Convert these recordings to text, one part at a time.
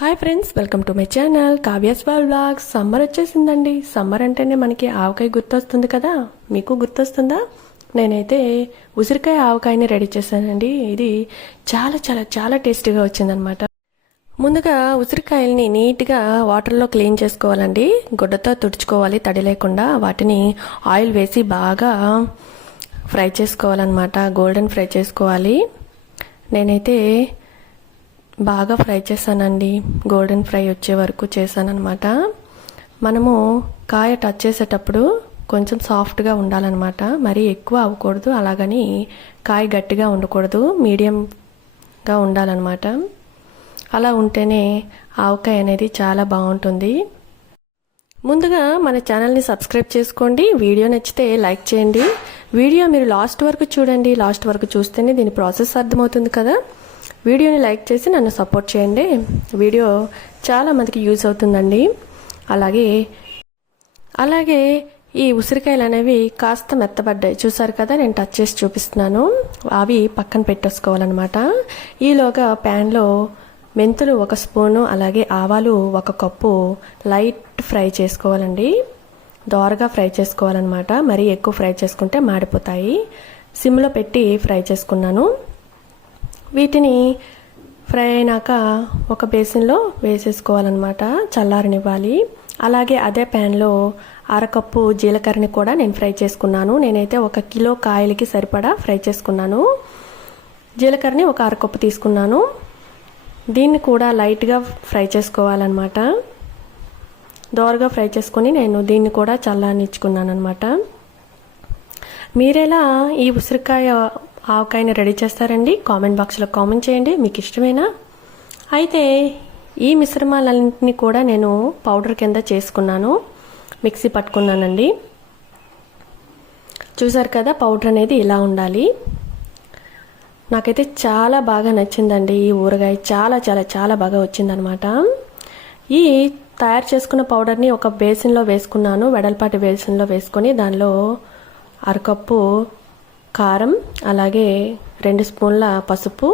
Hi friends, welcome to my channel Kavya's vlogs. Summer వచ్చేసిందండి. Summer అంటేనే మనకి ఆవకాయ గుర్తొస్తుంది కదా. మీకు గుర్తొస్తుందా? నేనైతే ఉసిరికాయ ఆవకాయని రెడీ చేశానండి. ఇది చాలా చాలా చాలా టేస్టీగా వచ్చిందనమాట. ముందుగా ఉసిరికాయల్ని నీట్గా వాటర్లో క్లీన్ చేసుకోవాలండి. గుడ్డతో తుడుచుకోవాలి తడి లేకుండా. వాటిని ఆయిల్ వేసి బాగా ఫ్రై చేసుకోవాలన్నమాట. గోల్డెన్ ఫ్రై చేసుకోవాలి. నేనైతే బాగా ఫ్రై చేశానండి. గోల్డెన్ ఫ్రై వచ్చే వరకు చేశానన్నమాట. మనము కాయ టచ్ చేసేటప్పుడు కొంచెం సాఫ్ట్గా ఉండాలన్నమాట. మరీ ఎక్కువ అవ్వకూడదు, అలాగని కాయ గట్టిగా ఉండకూడదు, మీడియంగా ఉండాలన్నమాట. అలా ఉంటేనే ఆవకాయ అనేది చాలా బాగుంటుంది. ముందుగా మన ఛానల్ని సబ్స్క్రైబ్ చేసుకోండి. వీడియో నచ్చితే లైక్ చేయండి. వీడియో మీరు లాస్ట్ వరకు చూడండి. లాస్ట్ వరకు చూస్తేనే దీని ప్రాసెస్ అర్థమవుతుంది కదా. వీడియోని లైక్ చేసి నన్ను సపోర్ట్ చేయండి. వీడియో చాలా మందికి యూజ్ అవుతుందండి. అలాగే ఈ ఉసిరికాయలు అనేవి కాస్త మెత్తబడ్డాయి, చూసారు కదా. నేను టచ్ చేసి చూపిస్తున్నాను. అవి పక్కన పెట్టేసుకోవాలన్నమాట. ఈలోగా ప్యాన్లో మెంతులు 1 స్పూను, అలాగే ఆవాలు 1 కప్పు లైట్ ఫ్రై చేసుకోవాలండి. దోరగా ఫ్రై చేసుకోవాలన్నమాట. మరీ ఎక్కువ ఫ్రై చేసుకుంటే మాడిపోతాయి. సిమ్లో పెట్టి ఫ్రై చేసుకున్నాను. వీటిని ఫ్రై అయినాక ఒక బేసిన్లో వేసేసుకోవాలన్నమాట. చల్లారనివ్వాలి. అలాగే అదే ప్యాన్లో 1/2 కప్పు జీలకర్రని కూడా నేను ఫ్రై చేసుకున్నాను. నేనైతే 1 కిలో కాయలకి సరిపడా ఫ్రై చేసుకున్నాను. జీలకర్రని 1/2 కప్పు తీసుకున్నాను. దీన్ని కూడా లైట్గా ఫ్రై చేసుకోవాలన్నమాట. దోరగా ఫ్రై చేసుకొని నేను దీన్ని కూడా చల్లారనిచ్చుకున్నాను అనమాట. మీరెలా ఈ ఉసిరికాయ ఆవకాయని రెడీ చేస్తారండి? కామెంట్ బాక్స్లో కామెంట్ చేయండి. మీకు ఇష్టమేనా? అయితే ఈ మిశ్రమాలన్నింటినీ కూడా నేను పౌడర్ కింద చేసుకున్నాను. మిక్సీ పట్టుకున్నానండి. చూసారు కదా, పౌడర్ అనేది ఇలా ఉండాలి. నాకైతే చాలా బాగా నచ్చిందండి. ఈ ఊరగాయ చాలా చాలా చాలా బాగా వచ్చిందనమాట. ఈ తయారు చేసుకున్న పౌడర్ని ఒక బేసిన్లో వేసుకున్నాను. వెడల్పాటి బేసిన్లో వేసుకొని దానిలో 1/2 కప్పు కారం, అలాగే 2 స్పూన్ల పసుపు,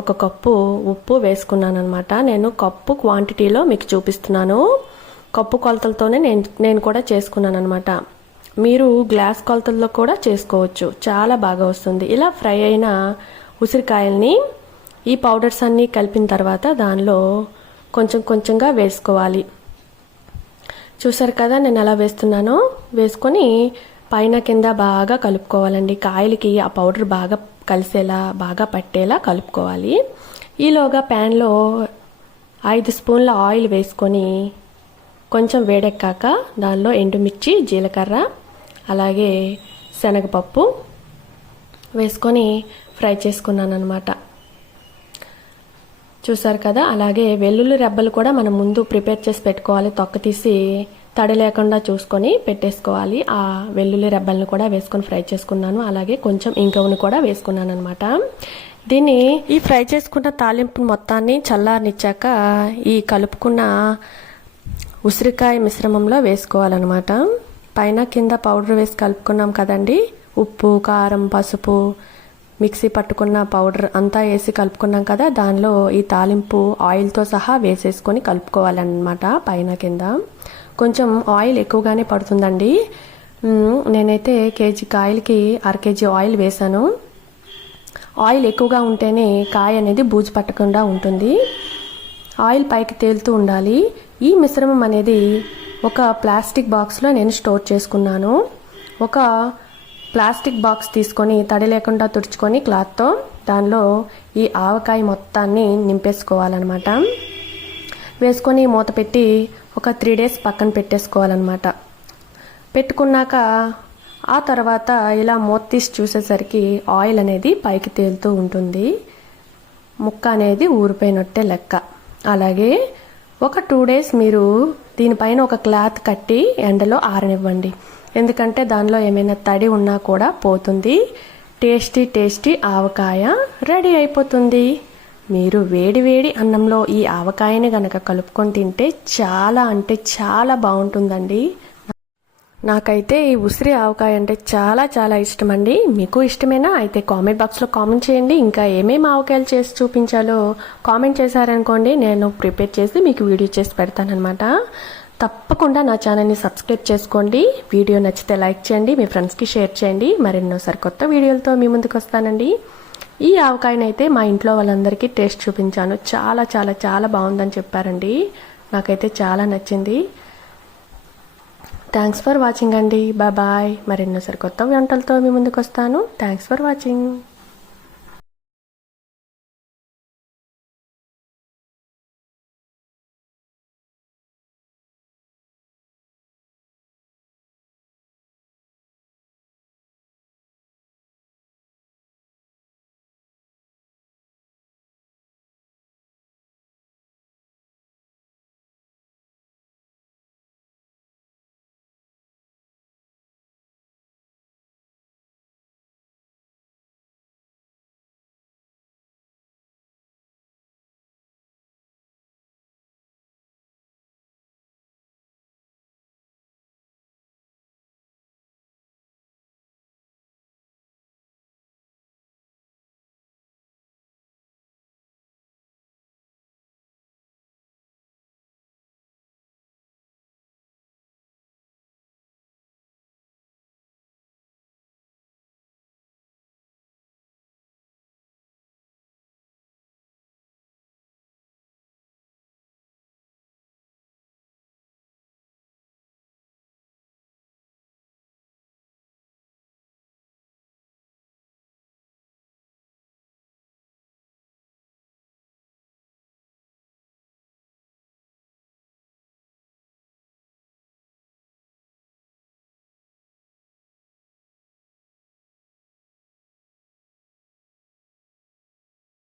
1 కప్పు ఉప్పు వేసుకున్నాను అనమాట. నేను కప్పు క్వాంటిటీలో మీకు చూపిస్తున్నాను. కప్పు కొలతలతోనే నేను కూడా చేసుకున్నాను అనమాట. మీరు గ్లాస్ కొలతల్లో కూడా చేసుకోవచ్చు. చాలా బాగా వస్తుంది. ఇలా ఫ్రై అయిన ఉసిరికాయల్ని ఈ పౌడర్స్ అన్నీ కలిపిన తర్వాత దానిలో కొంచెం కొంచెంగా వేసుకోవాలి. చూసారు కదా, నేను ఎలా వేస్తున్నానో. వేసుకొని పైన కింద బాగా కలుపుకోవాలండి. కాయలకి ఆ పౌడర్ బాగా కలిసేలా, బాగా పట్టేలా కలుపుకోవాలి. ఈలోగా ప్యాన్లో 5 స్పూన్ల ఆయిల్ వేసుకొని కొంచెం వేడెక్కాక దానిలో ఎండుమిర్చి, జీలకర్ర, అలాగే శనగపప్పు వేసుకొని ఫ్రై చేసుకున్నాను అనమాట. చూసారు కదా. అలాగే వెల్లుల్లి రెబ్బలు కూడా మనం ముందు ప్రిపేర్ చేసి పెట్టుకోవాలి. తొక్క తీసి తడి లేకుండా చూసుకొని పెట్టేసుకోవాలి. ఆ వెల్లుల్లి రెబ్బలను కూడా వేసుకొని ఫ్రై చేసుకున్నాను. అలాగే కొంచెం ఇంగువను కూడా వేసుకున్నాను అనమాట. దీన్ని ఈ ఫ్రై చేసుకున్న తాలింపు మొత్తాన్ని చల్లారనిచ్చాక ఈ కలుపుకున్న ఉసిరికాయ మిశ్రమంలో వేసుకోవాలన్నమాట. పైన కింద పౌడర్ వేసి కలుపుకున్నాం కదండి. ఉప్పు, కారం, పసుపు, మిక్సీ పట్టుకున్న పౌడర్ అంతా వేసి కలుపుకున్నాం కదా. దానిలో ఈ తాలింపు ఆయిల్తో సహా వేసేసుకొని కలుపుకోవాలన్నమాట. పైన కింద కొంచెం ఆయిల్ ఎక్కువగానే పడుతుందండి. నేనైతే కేజీ కాయలకి 1/2 కేజీ ఆయిల్ వేసాను. ఆయిల్ ఎక్కువగా ఉంటేనే కాయ అనేది బూజు పట్టకుండా ఉంటుంది. ఆయిల్ పైకి తేలుతూ ఉండాలి. ఈ మిశ్రమం అనేది ఒక ప్లాస్టిక్ బాక్స్లో నేను స్టోర్ చేసుకున్నాను. ఒక ప్లాస్టిక్ బాక్స్ తీసుకొని తడి లేకుండా తుడుచుకొని క్లాత్తో దానిలో ఈ ఆవకాయ మొత్తాన్ని నింపేసుకోవాలన్నమాట. వేసుకొని మూత పెట్టి ఒక 3 డేస్ పక్కన పెట్టేసుకోవాలన్నమాట. పెట్టుకున్నాక ఆ తర్వాత ఇలా మూత తీసి చూసేసరికి ఆయిల్ అనేది పైకి తేలుతూ ఉంటుంది. ముక్క అనేది ఊరిపోయినట్టే లెక్క. అలాగే ఒక 2 డేస్ మీరు దీనిపైన ఒక క్లాత్ కట్టి ఎండలో ఆరనివ్వండి. ఎందుకంటే దానిలో ఏమైనా తడి ఉన్నా కూడా పోతుంది. టేస్టీ టేస్టీ ఆవకాయ రెడీ అయిపోతుంది. మీరు వేడి వేడి అన్నంలో ఈ ఆవకాయని గనక కలుపుకొని తింటే చాలా అంటే చాలా బాగుంటుందండి. నాకైతే ఈ ఉసిరి ఆవకాయ అంటే చాలా చాలా ఇష్టం అండి. మీకు ఇష్టమేనా? అయితే కామెంట్ బాక్స్లో కామెంట్ చేయండి. ఇంకా ఏమేమి ఆవకాయలు చేసి చూపించాలో కామెంట్ చేశారనుకోండి, నేను ప్రిపేర్ చేసి మీకు వీడియో చేసి పెడతానమాట. తప్పకుండా నా ఛానల్ని సబ్స్క్రైబ్ చేసుకోండి. వీడియో నచ్చితే లైక్ చేయండి, మీ ఫ్రెండ్స్కి షేర్ చేయండి. మరెన్నో సరికొత్త వీడియోలతో మీ ముందుకు వస్తానండి. ఈ ఆవకాయనైతే మా ఇంట్లో వాళ్ళందరికీ టేస్ట్ చూపించాను. చాలా చాలా చాలా బాగుందని చెప్పారండి. నాకైతే చాలా నచ్చింది. థ్యాంక్స్ ఫర్ వాచింగ్ అండి. బాయ్. మరెన్నో సరికొత్త వంటలతో మీ ముందుకు వస్తాను. Thanks for watching.